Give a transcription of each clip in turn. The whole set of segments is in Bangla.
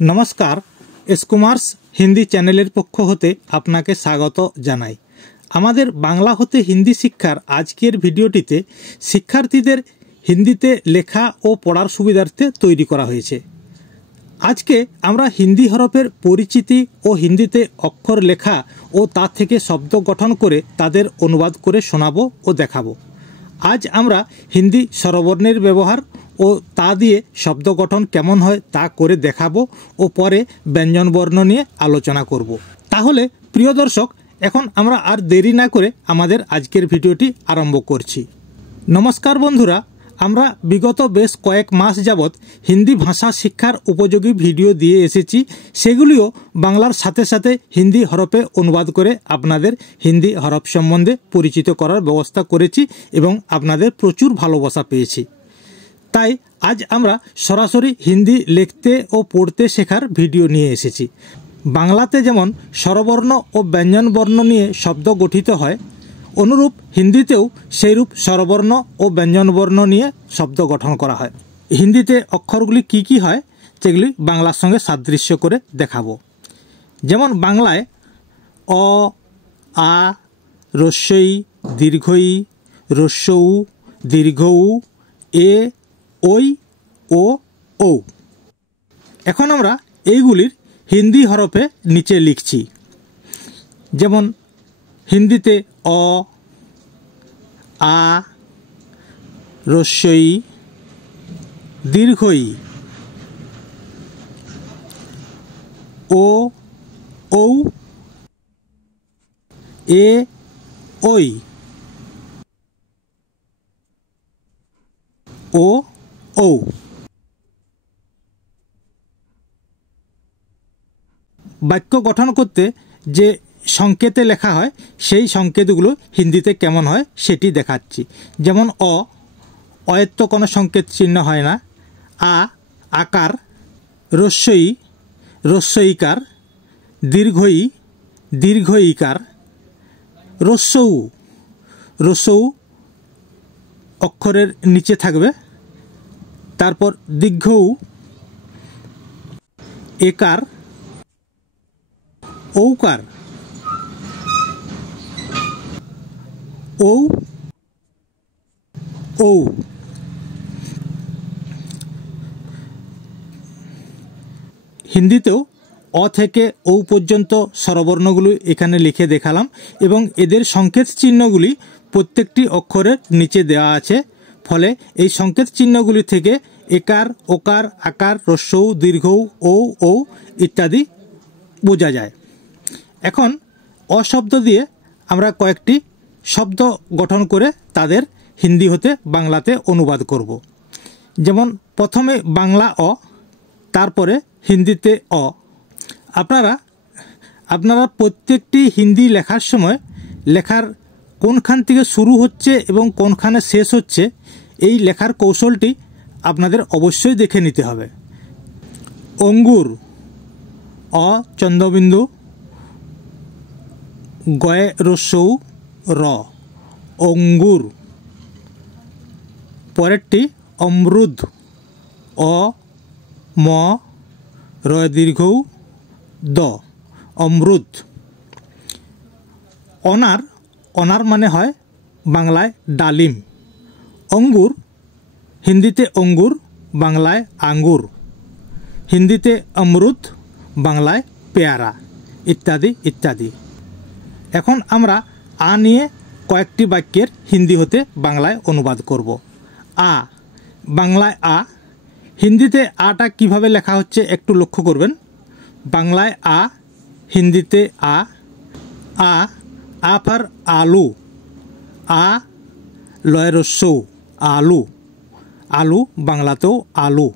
नमस्कार एसकुमार्स हिंदी चैनल पक्ष होते आपनाके स्वागत जानाई। आमादेर बांगला होते हिंदी शिक्षार आजकेर भिडियोटीते शिक्षार्थीदेर हिंदीते लेखा और पढ़ार सुविधार्थे तैरी करा हयेछे। आजके आमरा हिंदी हरफेर परिचिति और हिंदीते अक्षर लेखा और तार थेके शब्द गठन करे तादेर अनुवाद करे शोनाबो और देखाबो। आज आमरा हिंदी स्वरबर्णेर व्यवहार और ता दिए शब्द गठन केमन हय ता करे देखाबो और परे व्यंजन बर्ण निये आलोचना करब। ताहले प्रिय दर्शक एखन आमरा आर देरी ना करे आमादेर आजकेर भिडियोटी आरम्भ करछि। नमस्कार बंधुरा, आमरा विगत बेश कयेक मास जाबत हिंदी भाषा शिक्षार उपयोगी भिडियो दिए एसेछि, सेगुलिओ बांगलार साथे साथे हिंदी हरफे अनुवाद करे आपनादेर हिंदी हरफ सम्बन्धे परिचित करार व्यवस्था करेछि एबं आपनादेर प्रचुर भालोबासा पेयेछि। ताई आज आमरा सरासरि हिंदी लिखते और पढ़ते शेखार भिडियो निये एसेछि। बांगलाते जेमन स्वरबर्ण और व्यंजन बर्ण निये शब्द गठित हय, अनुरूप हिंदीतेও सेइरूप स्वरबर्ण और व्यंजन बर्ण निये शब्द गठन करा हय। हिंदीते अक्षरगुली की हय सेगुली बांगलार संगे सादृश्य करे देखाबो। जेमन बांगलाय अ, आ, रस्वई, दीर्घई, रस्व, दीर्घ उ, ए, ओई ओ औ। एखन आमरा एइगुलिर हिंदी हरफे नीचे लिखछि। जेमन हिंदीते अ, आ, रस्वई, दीर्घई, ओ औ, ए ओई, ओ औ। বাক্য গঠন করতে যে সংকেতে লেখা হয় সেই সংকেতগুলো হিন্দিতে কেমন হয় সেটি দেখাচ্ছি। যেমন অয়ের তো কোনো সংকেত চিহ্ন হয় না। আ আকার, রস্বই রস্বইকার, দীর্ঘই দীর্ঘইকার, রস্বউ রস্বউ অক্ষরের নিচে থাকবে। তারপর দীর্ঘউ, একার, ঔকার, ঔ ঔ। হিন্দিতেও অ থেকে ঔ পর্যন্ত স্বরবর্ণগুলো এখানে লিখে দেখালাম এবং এদের সংকেত চিহ্নগুলি প্রত্যেকটি অক্ষরের নিচে দেওয়া আছে। ফলে এই সংকেত চিহ্নগুলি থেকে একার, ওকার, আকার, রস্বউ, দীর্ঘউ, ঔ ঔ ইত্যাদি বোঝা যায়। এখন অশব্দ দিয়ে আমরা কয়েকটি শব্দ গঠন করে তাদের হিন্দি হতে বাংলাতে অনুবাদ করব। যেমন প্রথমে বাংলা অ, তারপরে হিন্দিতে অ। আপনারা প্রত্যেকটি হিন্দি লেখার সময় লেখার কোনখান থেকে শুরু হচ্ছে এবং কোনখানে শেষ হচ্ছে এই লেখার কৌশলটি আপনাদের অবশ্যই দেখে নিতে হবে। অঙ্গুর, অ চন্দ্রবিন্দু, গয়ে রস্বউ, র, অঙ্গুর। পরেরটি অমরুদ, অ ম র দীর্ঘউ, দ, অমরুদ। অনার, অনার মানে হয় বাংলায় ডালিম। অঙ্গুর, হিন্দিতে অঙ্গুর, বাংলায় আঙ্গুর। হিন্দিতে অমরুদ, বাংলায় পেয়ারা, ইত্যাদি ইত্যাদি। এখন আমরা আ নিয়ে কয়েকটি বাক্যের হিন্দি হতে বাংলায় অনুবাদ করব। আ, বাংলায় আ। হিন্দিতে আটা কিভাবে লেখা হচ্ছে একটু লক্ষ্য করবেন। বাংলায় আ, হিন্দিতে আ। আ, আ ফর আলু, আ লয় রস্বউ, আলু। আলু বাংলাতেও আলু।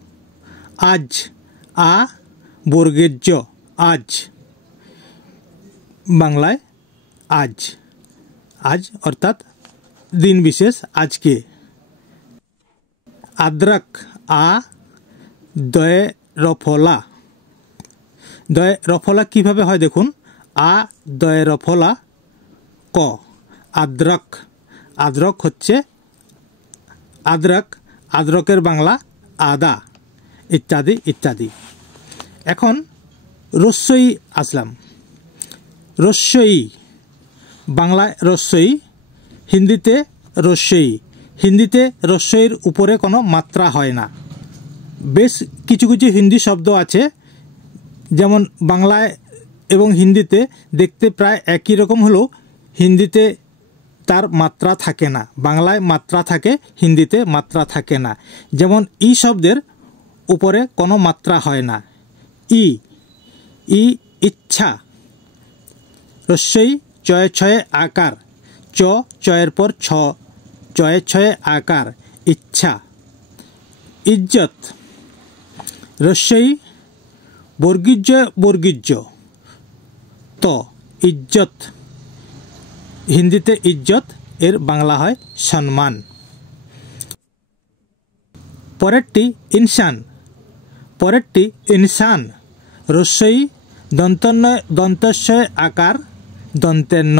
আজ, আ বর্গের জ, আজ, বাংলায় আজ। আজ অর্থাৎ দিন বিশেষ, আজকে। আদ্রক, আ দয়ে রফলা। দয়ে রফলা কিভাবে হয় দেখুন। আ দয়ে রফলা ক, আদ্রক। আদ্রক হচ্ছে আদ্রক, আদ্রকের বাংলা আদা, ইত্যাদি ইত্যাদি। এখন রস্যই আসলাম। রস্যই, বাংলায় রস্যই, হিন্দিতে রস্যই। হিন্দিতে রস্যইয়ের উপরে কোনো মাত্রা হয় না। বেশ কিছু কিছু হিন্দি শব্দ আছে, যেমন বাংলায় এবং হিন্দিতে দেখতে প্রায় একই রকম হলেও হিন্দিতে তার মাত্রা থাকে না। বাংলায় মাত্রা থাকে, হিন্দিতে মাত্রা থাকে না। যেমন ই শব্দের উপরে কোনো মাত্রা হয় না। ই, ইচ্ছা। রস্যই চয়ে ছয়ে আকার, চয়ের পর চয়ে ছয়ে আকার, ইচ্ছা। ইজ্জত। রস্যই বর্গীয ইজ্জত। হিন্দিতে ইজ্জত, এর বাংলা হয় সম্মান। পরেরটি ইনসান। ইনসান। রস্যই দন্তস্বয় আকার, দন্তেন্ন।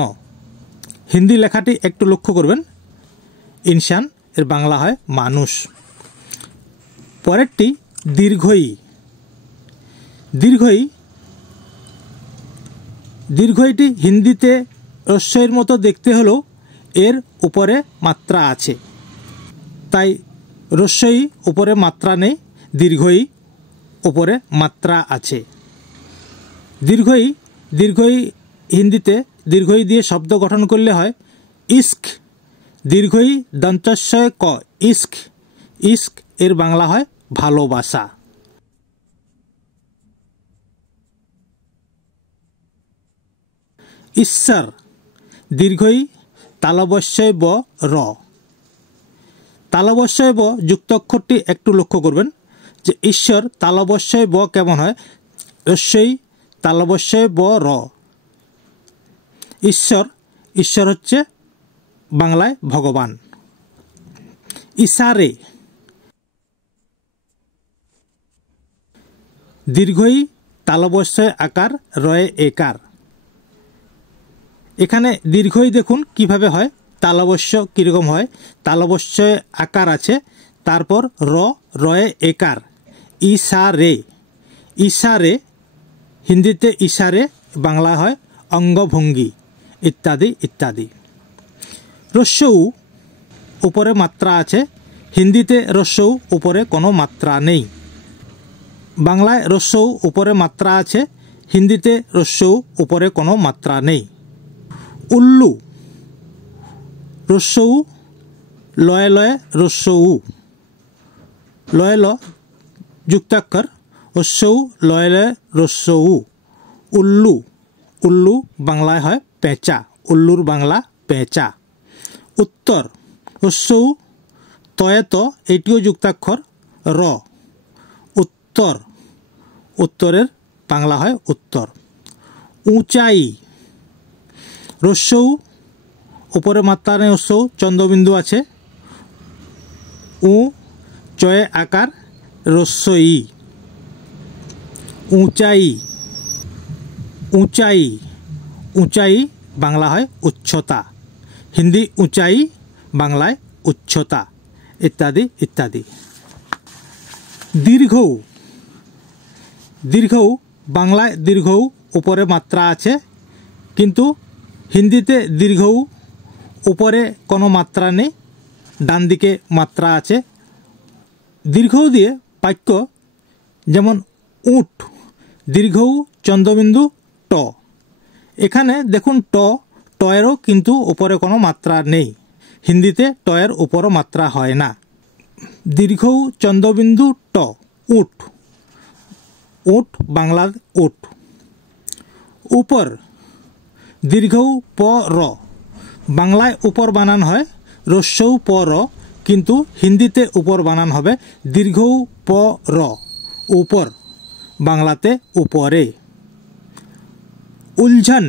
হিন্দি লেখাটি একটু লক্ষ্য করবেন। ইনসান, এর বাংলা হয় মানুষ। পরেরটি দীর্ঘই। দীর্ঘইটি হিন্দিতে রস্যইয়ের মতো দেখতে হলেও এর উপরে মাত্রা আছে, তাই রস্যই উপরে মাত্রা নেই, দীর্ঘই উপরে মাত্রা আছে। দীর্ঘই হিন্দিতে দীর্ঘই দিয়ে শব্দ গঠন করলে হয় ইস্ক। দীর্ঘই দন্তস্বয় ক, ইস্ক, এর বাংলা হয় ভালোবাসা। ঈশ্বর। দীর্ঘই তালবস্যয় ব র। তালবস্যয় ব যুক্ত অক্ষরটি একটু লক্ষ্য করবেন যে ঈশ্বর তালবস্যয় ব কেমন হয়। রস্যই তালবস্যয় ব র। ঈশ্বর হচ্ছে বাংলায় ভগবান। ইশারে। দীর্ঘই তালবস্যয় আকার, রয়ে একার। এখানে দীর্ঘই দেখুন কিভাবে হয়, তালবস্য কীরকম হয়। তালবস্যয় আকার আছে, তারপর রয়ে একার, ইশারে। হিন্দিতে ইশারে, বাংলা হয় অঙ্গভঙ্গি, ইত্যাদি ইত্যাদি। রস্যউ, উপরে মাত্রা আছে। হিন্দিতে রস্যউ উপরে কোনো মাত্রা নেই। বাংলায় রস্যউ উপরে মাত্রা আছে, হিন্দিতে রস্যউ উপরে কোনো মাত্রা নেই। উল্লু। রস্যউ লয়ে রস্যউ, লয়ে ল যুক্তাক্ষর, রস্যউ লয়ে রস্যউ। উল্লু বাংলায় হয় পেঁচা, উল্লুর বাংলা পেঁচা। উত্তর। রস্যউ তয়ে ত, এটিও যুক্তাক্ষর, র, উত্তরের বাংলা হয় উত্তর। উঁচাই। রস্যউ উপরে মাত্রা নেই, রস্যউ চন্দ্রবিন্দু আছে। চয়ে আকার, রস্যই। উঁচাই বাংলা হয় উচ্চতা। হিন্দি উঁচাই, বাংলায় উচ্চতা, ইত্যাদি ইত্যাদি। দীর্ঘউ বাংলায় দীর্ঘউ উপরে মাত্রা আছে, কিন্তু হিন্দিতে দীর্ঘউ উপরে কোনো মাত্রা নেই, ডান দিকে মাত্রা আছে। দীর্ঘউ দিয়ে বাক্য যেমন উট, দীর্ঘউ চন্দ্রবিন্দু ট। এখানে দেখুন টয়েরও কিন্তু উপরে কোনো মাত্রা নেই। হিন্দিতে টয়ের উপরও মাত্রা হয় না। দীর্ঘউ চন্দ্রবিন্দু ট, উট, বাংলার উট। উপর। দীর্ঘউ প র, বাংলায় উপর বানান হয় রস্যউ প র, কিন্তু হিন্দিতে উপর বানান হবে দীর্ঘউ প র, উপর, বাংলাতে উপরে। উলঝন।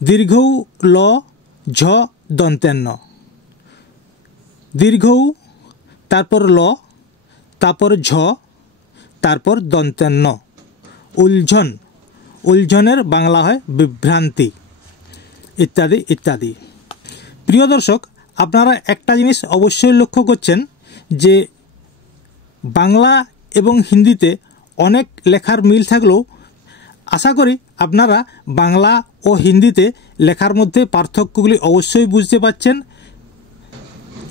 দীর্ঘউ ল ঝ দন্তেন্ন। দীর্ঘউ, তারপর ল, তারপর ঝ, তারপর দন্তেন্ন। উলঝনের বাংলা হয় বিভ্রান্তি, ইত্যাদি ইত্যাদি। প্রিয় দর্শক, আপনারা একটা জিনিস অবশ্যই লক্ষ্য করছেন যে বাংলা এবং হিন্দিতে অনেক লেখার মিল থাকলেও আশা করি আপনারা বাংলা ও হিন্দিতে লেখার মধ্যে পার্থক্যগুলি অবশ্যই বুঝতে পারছেন।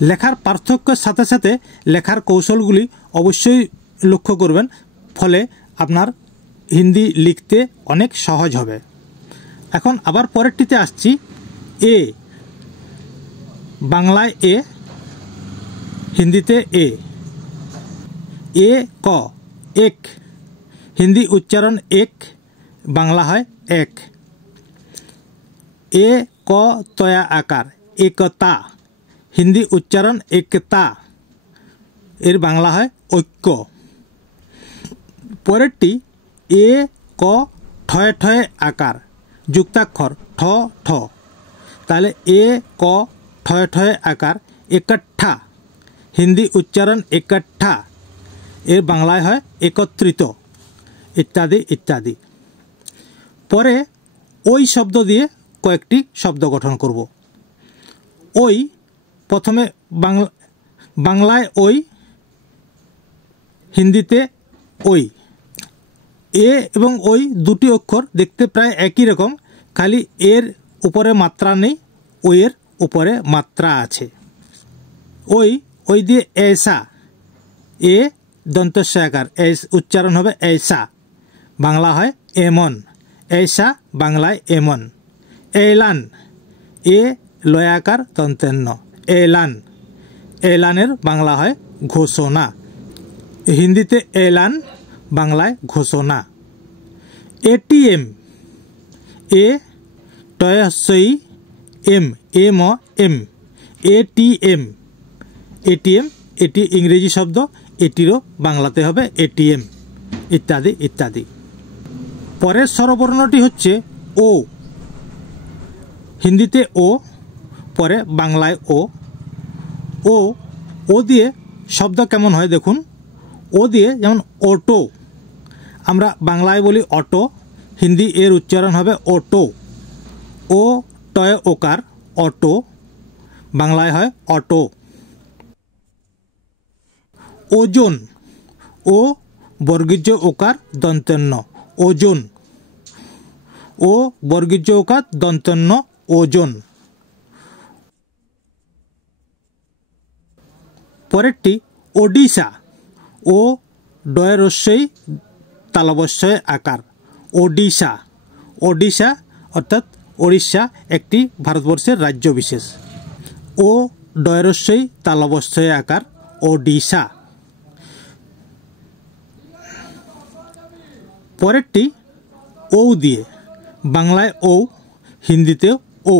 লেখার পার্থক্যের সাথে সাথে লেখার কৌশলগুলি অবশ্যই লক্ষ্য করবেন, ফলে আপনার হিন্দি লিখতে অনেক সহজ হবে। এখন আবার পরেরটিতে আসছি। এ, বাংলায় এ, হিন্দিতে এ। এ ক, এক, হিন্দি উচ্চারণ এক, বাংলা হয় এক। এ ক তয়া আকার, একতা, হিন্দি উচ্চারণ একতা, এর বাংলা হয় ঐক্য। পরেরটি এ ক ঠয়ে ঠয়ে আকার, যুক্তাক্ষর ঠ ঠ, তাহলে এ ক ঠয়ে ঠয়ে আকার একট্ঠা, হিন্দি উচ্চারণ একট্ঠা, এর বাংলায় হয় একত্রিত, ইত্যাদি ইত্যাদি। পরে ওই শব্দ দিয়ে কয়েকটি শব্দ গঠন করব। ওই, প্রথমে বাংলায় ওই, হিন্দিতে ওই। এ এবং ওই দুটি অক্ষর দেখতে প্রায় একই রকম, খালি এর উপরে মাত্রা নেই, ওই এর উপরে মাত্রা আছে। ওই, ওই দিয়ে ऐसा, এ দন্তস্য আকার, উচ্চারণ হবে ऐसा, বাংলা হয় এমন, ऐसा বাংলায় এমন। এলান, এ লয়াকার দন্তেন্য, এলান, এলানের বাংলা হয় ঘোষণা, হিন্দিতে এলান, বাংলায় ঘোষণা। এটিএম, এ টয়সই M, M M, ATM, ATM, এটি ইংরেজি শব্দ, এটিরও বাংলাতে হবে এটিএম, ইত্যাদি ইত্যাদি। পরের স্বরবর্ণটি হচ্ছে ও, হিন্দিতে ও, পরে বাংলায় ও। ও, ও দিয়ে শব্দ কেমন হয় দেখুন। ও দিয়ে যেমন অটো, আমরা বাংলায় বলি অটো, হিন্দি এর উচ্চারণ হবে অটো। ও টয় ওকার, অটো, বাংলায় হয় অটো। ওজন, ও বর্গীয় ওকার দন্তন্য, ওজন, ও বর্গীয় ওকার দন্তন্য, ওজন। পরেরটি ওডিশা, ও ডয় রস্যই তালবস্যয় আকার, ওডিশা, ওডিশা অর্থাৎ ওড়িশা একটি ভারতবর্ষের রাজ্য বিশেষ। ও ডয় রস্যই তালবস্যয় আকার, ওডিশা। পরেরটি ও দিয়ে, বাংলায় ও, হিন্দিতে ও।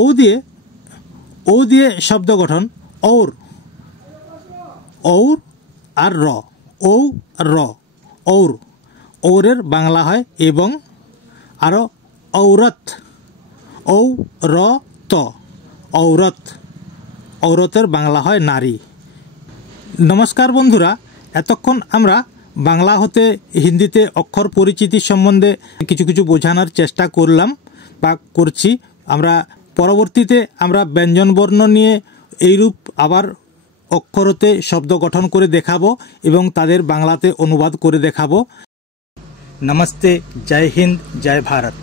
ও দিয়ে, ও দিয়ে শব্দ গঠন ঔর, ঔর আর র, ও আর র, ঔর, ঔরের বাংলা হয় এবং, আরও ঔরত, ঔ র ত, ঔরত, ঔরতের বাংলা হয় নারী। নমস্কার বন্ধুরা, এতক্ষণ আমরা বাংলা হতে হিন্দিতে অক্ষর পরিচিতি সম্বন্ধে কিছু কিছু বোঝানোর চেষ্টা করলাম বা করছি। আমরা পরবর্তীতে আমরা ব্যঞ্জনবর্ণ নিয়ে এইরূপ আবার অক্ষরতে শব্দ গঠন করে দেখাবো এবং তাদের বাংলাতে অনুবাদ করে দেখাবো। নমস্তে, জয় হিন্দ, জয় ভারত।